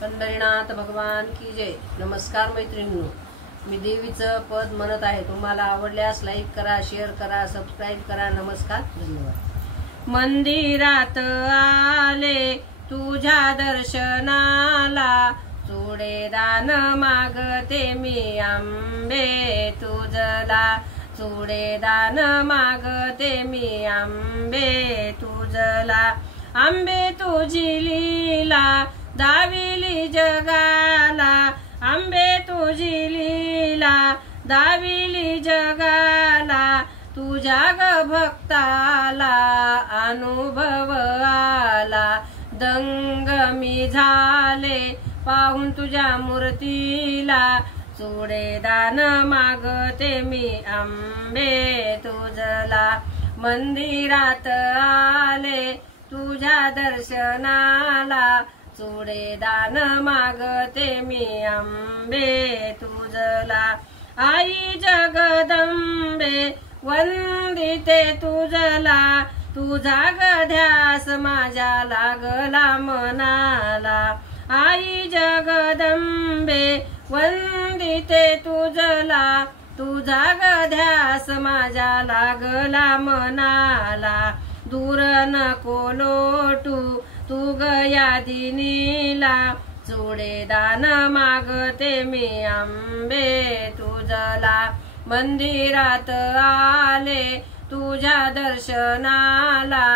पंढरीनाथ भगवान की जय। नमस्कार मैत्रिणींनो, मी देवीचं पद म्हणत आहे। तुम्हाला आवडल्यास लाईक करा, शेअर करा, सबस्क्राईब करा। नमस्कार, धन्यवाद। मंदिरात आले तुझ्या दर्शनाला, चुडे दान मागते मी आंबे तुझला, चुडे दान मागते मी आंबे तुझला। आंबे तुझी लीला दाविली जगाला, आंबे तुझी लीला दाविली जगाला, तुझ्या ग भक्ताला अनुभव आला। दंग मी झाले पाहून तुझ्या मूर्तीला, चुडे दान मागते मी आंबे तुझला। मंदिरात आले तुझ्या दर्शनाला, चुडे दान मागते मी आंबे तुझला। आई जगदंबे वंदिते तुझला, तुझा ग ध्यास माझ्या लागला मनाला। आई जगदंबे वंदिते तुझला, तुझा ग ध्यास माझ्या लागला मनाला। दूर नको लोटू तू गया दिनीला, चुडे दान मागते मी आंबे तुझला। मंदिरात आले तुझ्या दर्शनाला,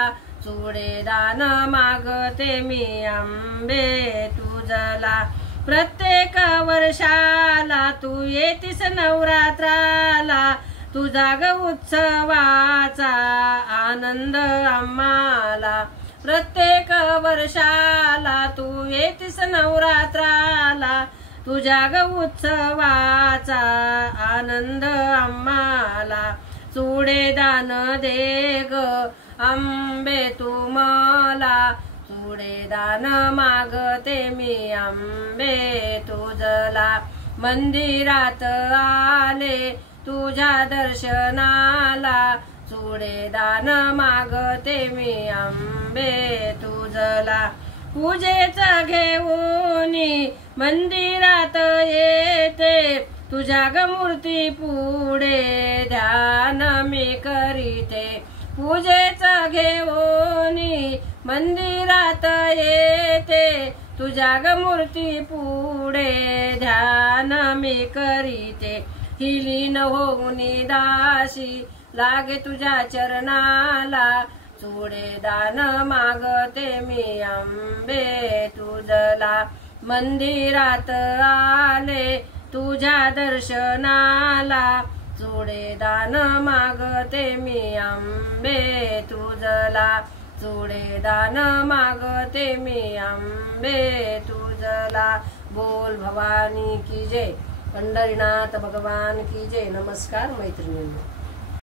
चुडे दान मागते मी आंबे तुझला। प्रत्येक वर्षाला तू येतीस नवरात्राला, तुझा ग उत्सवाचा आनंद आम्हाला। प्रत्येक वर्षाला तू येतीस नवरात्राला, तुझ्या ग उत्सवाचा आनंद आम्हाला। चुडे दान दे ग आंबे तू मला, चुडे दान मागते मी आंबे तुझला। मंदिरात आले तुझ्या दर्शनाला, चुडे दान मागते मी आंबे तुझला। पूजेच घेऊनी मंदिरात येते, तुझ्या ग मूर्ती पुढे ध्यान मी करीते। पूजेच घेऊनी मंदिरात येते, तुझ्या ग मूर्ती पुढे ध्यान मी करीते। हिलीन होऊनी दासी लागे तुझ्या चरणाला, चुडे दान मागते मी आंबे तुझला। मंदिरात आले तुझ्या दर्शनाला, चुडे दान मागते मी आंबे तुझला। चुडे दान मागते मी आंबे तुझला। बोल भवानी की जय, पंढरीनाथ भगवान की जय। नमस्कार मैत्रिणींनो।